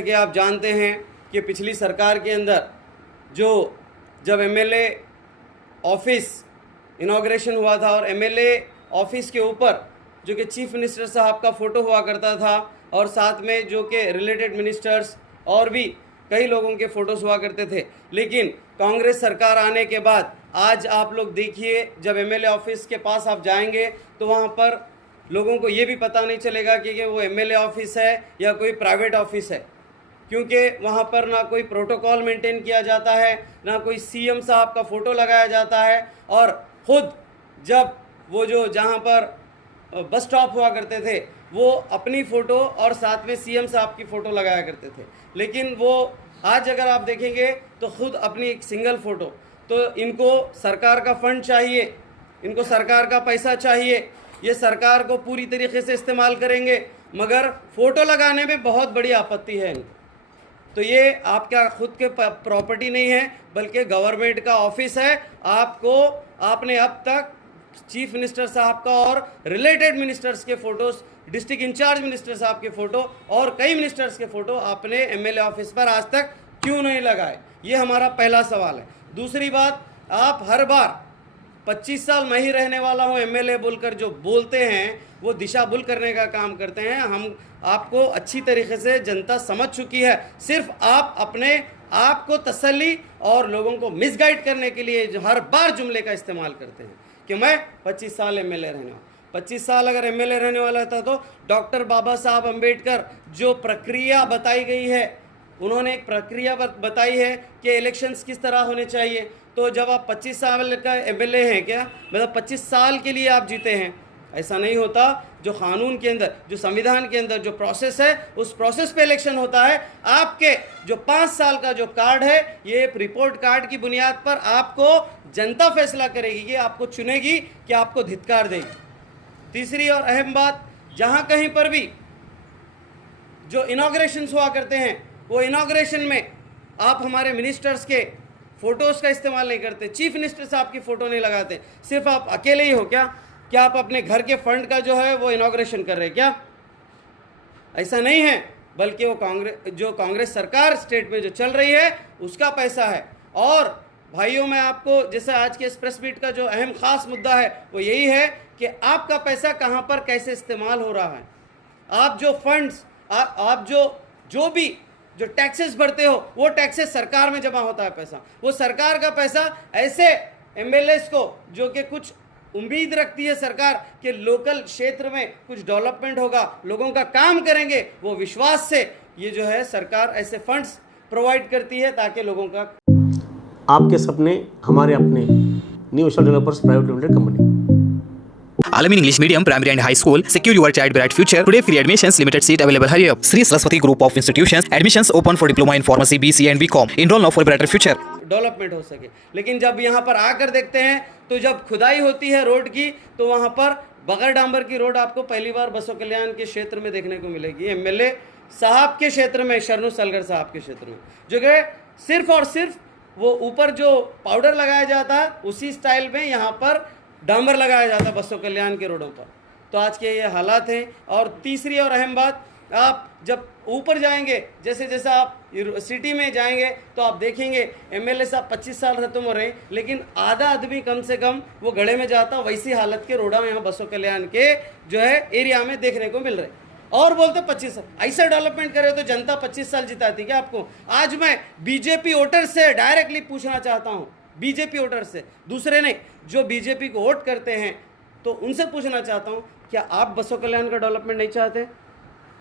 कि आप जानते हैं कि पिछली सरकार के अंदर जब एमएलए ऑफिस इनॉग्रेशन हुआ था और एमएलए ऑफिस के ऊपर जो कि चीफ मिनिस्टर साहब का फ़ोटो हुआ करता था और साथ में जो कि रिलेटेड मिनिस्टर्स और भी कई लोगों के फ़ोटोज़ हुआ करते थे। लेकिन कांग्रेस सरकार आने के बाद आज आप लोग देखिए, जब एमएलए ऑफिस के पास आप जाएंगे तो वहाँ पर लोगों को ये भी पता नहीं चलेगा कि वो एमएलए ऑफिस है या कोई प्राइवेट ऑफिस है, क्योंकि वहाँ पर ना कोई प्रोटोकॉल मेंटेन किया जाता है, ना कोई सीएम साहब का फ़ोटो लगाया जाता है। और ख़ुद जब वो जो जहाँ पर बस स्टॉप हुआ करते थे वो अपनी फ़ोटो और साथ में सीएम साहब की फ़ोटो लगाया करते थे, लेकिन वो आज अगर आप देखेंगे तो ख़ुद अपनी एक सिंगल फ़ोटो। तो इनको सरकार का फ़ंड चाहिए, इनको सरकार का पैसा चाहिए, ये सरकार को पूरी तरीके से इस्तेमाल करेंगे, मगर फ़ोटो लगाने में बहुत बड़ी आपत्ति है इनको। तो ये आपका खुद के प्रॉपर्टी नहीं है बल्कि गवर्नमेंट का ऑफिस है। आपने अब तक चीफ मिनिस्टर साहब का और रिलेटेड मिनिस्टर्स के फ़ोटोज़, डिस्ट्रिक्ट इंचार्ज मिनिस्टर साहब के फ़ोटो और कई मिनिस्टर्स के फ़ोटो आपने एमएलए ऑफिस पर आज तक क्यों नहीं लगाए? ये हमारा पहला सवाल है। दूसरी बात, आप हर बार 25 साल मैं ही रहने वाला हूँ एमएलए बोलकर जो बोलते हैं वो दिशा भूल करने का काम करते हैं। हम आपको अच्छी तरीके से जनता समझ चुकी है, सिर्फ आप अपने आप को तसल्ली और लोगों को मिसगाइड करने के लिए जो हर बार जुमले का इस्तेमाल करते हैं कि मैं 25 साल एमएलए रहने वाला। 25 साल अगर एमएलए रहने वाला था तो डॉक्टर बाबा साहब अम्बेडकर जो प्रक्रिया बताई गई है, उन्होंने एक प्रक्रिया बताई है कि इलेक्शंस किस तरह होने चाहिए। तो जब आप 25 साल का एमएलए हैं, क्या मतलब 25 साल के लिए आप जीते हैं? ऐसा नहीं होता। जो कानून के अंदर, जो संविधान के अंदर जो प्रोसेस है, उस प्रोसेस पे इलेक्शन होता है। आपके जो 5 साल का जो कार्ड है, ये रिपोर्ट कार्ड की बुनियाद पर आपको जनता फैसला करेगी कि आपको चुनेगी कि आपको धिक्कार देगी। तीसरी और अहम बात, जहाँ कहीं पर भी जो इनॉग्रेशंस हुआ करते हैं वो इनॉग्रेशन में आप हमारे मिनिस्टर्स के फ़ोटोज़ का इस्तेमाल नहीं करते, चीफ मिनिस्टर साहब की फ़ोटो नहीं लगाते, सिर्फ आप अकेले ही हो क्या आप अपने घर के फंड का जो है वो इनॉग्रेशन कर रहे हैं क्या? ऐसा नहीं है, बल्कि वो कांग्रेस सरकार स्टेट में जो चल रही है उसका पैसा है। और भाइयों, मैं आपको जैसे आज के इस प्रेस मीट का जो अहम ख़ास मुद्दा है वो यही है कि आपका पैसा कहाँ पर कैसे इस्तेमाल हो रहा है। आप जो फंड्स, आप जो भी जो टैक्सेस भरते हो वो टैक्सेस सरकार में जमा होता है पैसा। वो सरकार का पैसा ऐसे एमएलएस को जो कि कुछ उम्मीद रखती है सरकार कि लोकल क्षेत्र में कुछ डेवलपमेंट होगा, लोगों का काम करेंगे, वो विश्वास से ये जो है सरकार ऐसे फंड्स प्रोवाइड करती है ताकि लोगों का। आपके सपने हमारे अपने, new Asia developers private limited company. Alamin English Medium Primary and High School. Secure your child bright future. Today free admissions, limited seat available. Hurry up. Sri Saraswati Group of Institutions. Admissions open for diploma in pharmacy, BCA and BCom. Enroll now for a brighter future. Development हो सके। लेकिन जब यहाँ पर आकर देखते हैं तो जब खुदाई होती है रोड की तो वहाँ पर बगैर डांबर की रोड आपको पहली बार बसों कल्याण के क्षेत्र में देखने को मिलेगी। एमएलए साहब के क्षेत्र में, शरणु सलगर साहब के क्षेत्र में, जो कि सिर्फ और सिर्फ वो ऊपर जो पाउडर लगाया जाता है उसी स्टाइल में यहाँ पर डांबर लगाया जाता है बसों कल्याण के रोडों पर। तो आज के ये हालात हैं। और तीसरी और अहम बात, आप जब ऊपर जाएंगे, जैसे जैसे आप सिटी में जाएंगे तो आप देखेंगे एमएलए साहब 25 साल खत्म हो रहे हैं, लेकिन आधा आदमी कम से कम वो गड़े में जाता, वैसी हालत के रोड़ा में यहाँ बसों कल्याण के जो है एरिया में देखने को मिल रहे हैं। और बोलते 25 साल ऐसा डेवलपमेंट करे तो जनता 25 साल जिताती क्या आपको? आज मैं बीजेपी वोटर से डायरेक्टली पूछना चाहता हूँ, बीजेपी वोटर से, दूसरे नहीं, जो बीजेपी को वोट करते हैं, तो उनसे पूछना चाहता हूँ, क्या आप बसों कल्याण का डेवलपमेंट नहीं चाहते?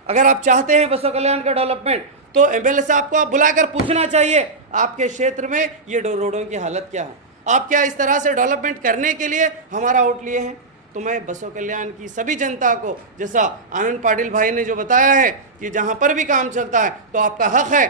अगर आप चाहते हैं बसों कल्याण का डेवलपमेंट तो एमएलए साहब को आप बुलाकर पूछना चाहिए आपके क्षेत्र में ये रोडों की हालत क्या है, आप क्या इस तरह से डेवलपमेंट करने के लिए हमारा वोट लिए हैं? तो मैं बसों कल्याण की सभी जनता को, जैसा आनंद पाटिल भाई ने जो बताया है कि जहाँ पर भी काम चलता है तो आपका हक है,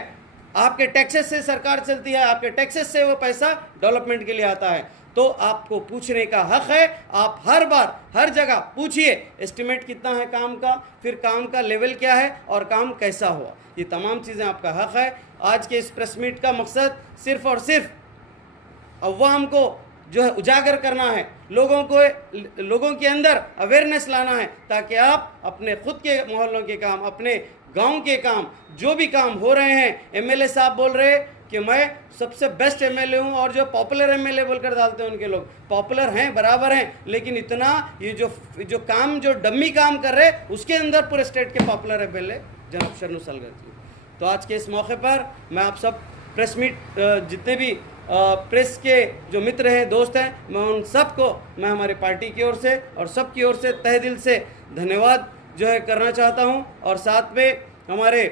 आपके टैक्सेस से सरकार चलती है, आपके टैक्सेस से वो पैसा डेवलपमेंट के लिए आता है, तो आपको पूछने का हक है। आप हर बार हर जगह पूछिए एस्टिमेट कितना है काम का, फिर काम का लेवल क्या है और काम कैसा हुआ, ये तमाम चीज़ें आपका हक है। आज के इस प्रेस मीट का मकसद सिर्फ़ और सिर्फ अवाम को जो है उजागर करना है, लोगों के अंदर अवेयरनेस लाना है, ताकि आप अपने खुद के मोहल्लों के काम, अपने गांव के काम, जो भी काम हो रहे हैं, एमएलए साहब बोल रहे हैं कि मैं सबसे बेस्ट एमएलए हूँ, और जो पॉपुलर एमएलए बोलकर डालते हैं उनके लोग पॉपुलर हैं, बराबर हैं, लेकिन इतना ये जो काम जो डम्मी काम कर रहे उसके अंदर पूरे स्टेट के पॉपुलर एमएलए जनाब शरणू सलगर जी। तो आज के इस मौके पर मैं आप सब प्रेस मीट जितने भी प्रेस के जो मित्र हैं, दोस्त हैं, मैं उन सबको मैं हमारी पार्टी की ओर से और सबकी ओर से तहे दिल से धन्यवाद जो है करना चाहता हूं। और साथ में हमारे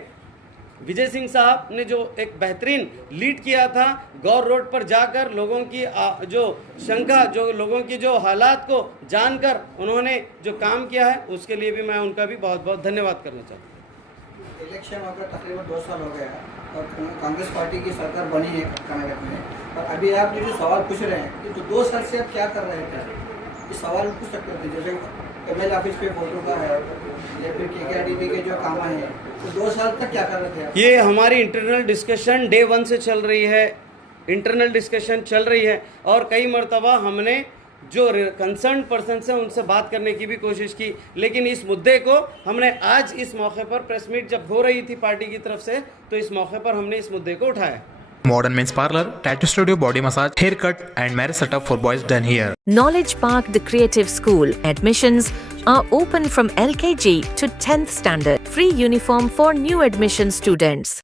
विजय सिंह साहब ने जो एक बेहतरीन लीड किया था, गौर रोड पर जाकर लोगों की जो शंका, जो लोगों की जो हालात को जानकर उन्होंने जो काम किया है, उसके लिए भी मैं उनका भी बहुत बहुत धन्यवाद करना चाहता हूँ। इलेक्शन होकर तकरीबन 2 साल हो गया और कांग्रेस पार्टी की सरकार बनी है कर्नाटक में, और अभी आप जो सवाल पूछ रहे हैं तो 2 साल से आप क्या कर रहे हैं, ये सवाल पूछ सकते थे। जैसे एमएलए ऑफिस पे फोटो का है या फिर केकेआरडीपी के जो काम है, तो 2 साल तक क्या कर रहे थे आप? ये हमारी इंटरनल डिस्कशन डे 1 से चल रही है, इंटरनल डिस्कशन चल रही है, और कई मरतबा हमने जो कंसर्न पर्सन से उनसे बात करने की भी कोशिश की, लेकिन इस मुद्दे को हमने आज इस मौके पर प्रेस मीट जब हो रही थी पार्टी की तरफ से, तो इस मौके पर हमने इस मुद्दे को उठाया। Modern men's parlor, tattoo studio, body massage, haircut and marriage setup for boys done here. Knowledge Park, the creative school. Admissions are open from LKG to 10th standard. Free uniform for new admission students.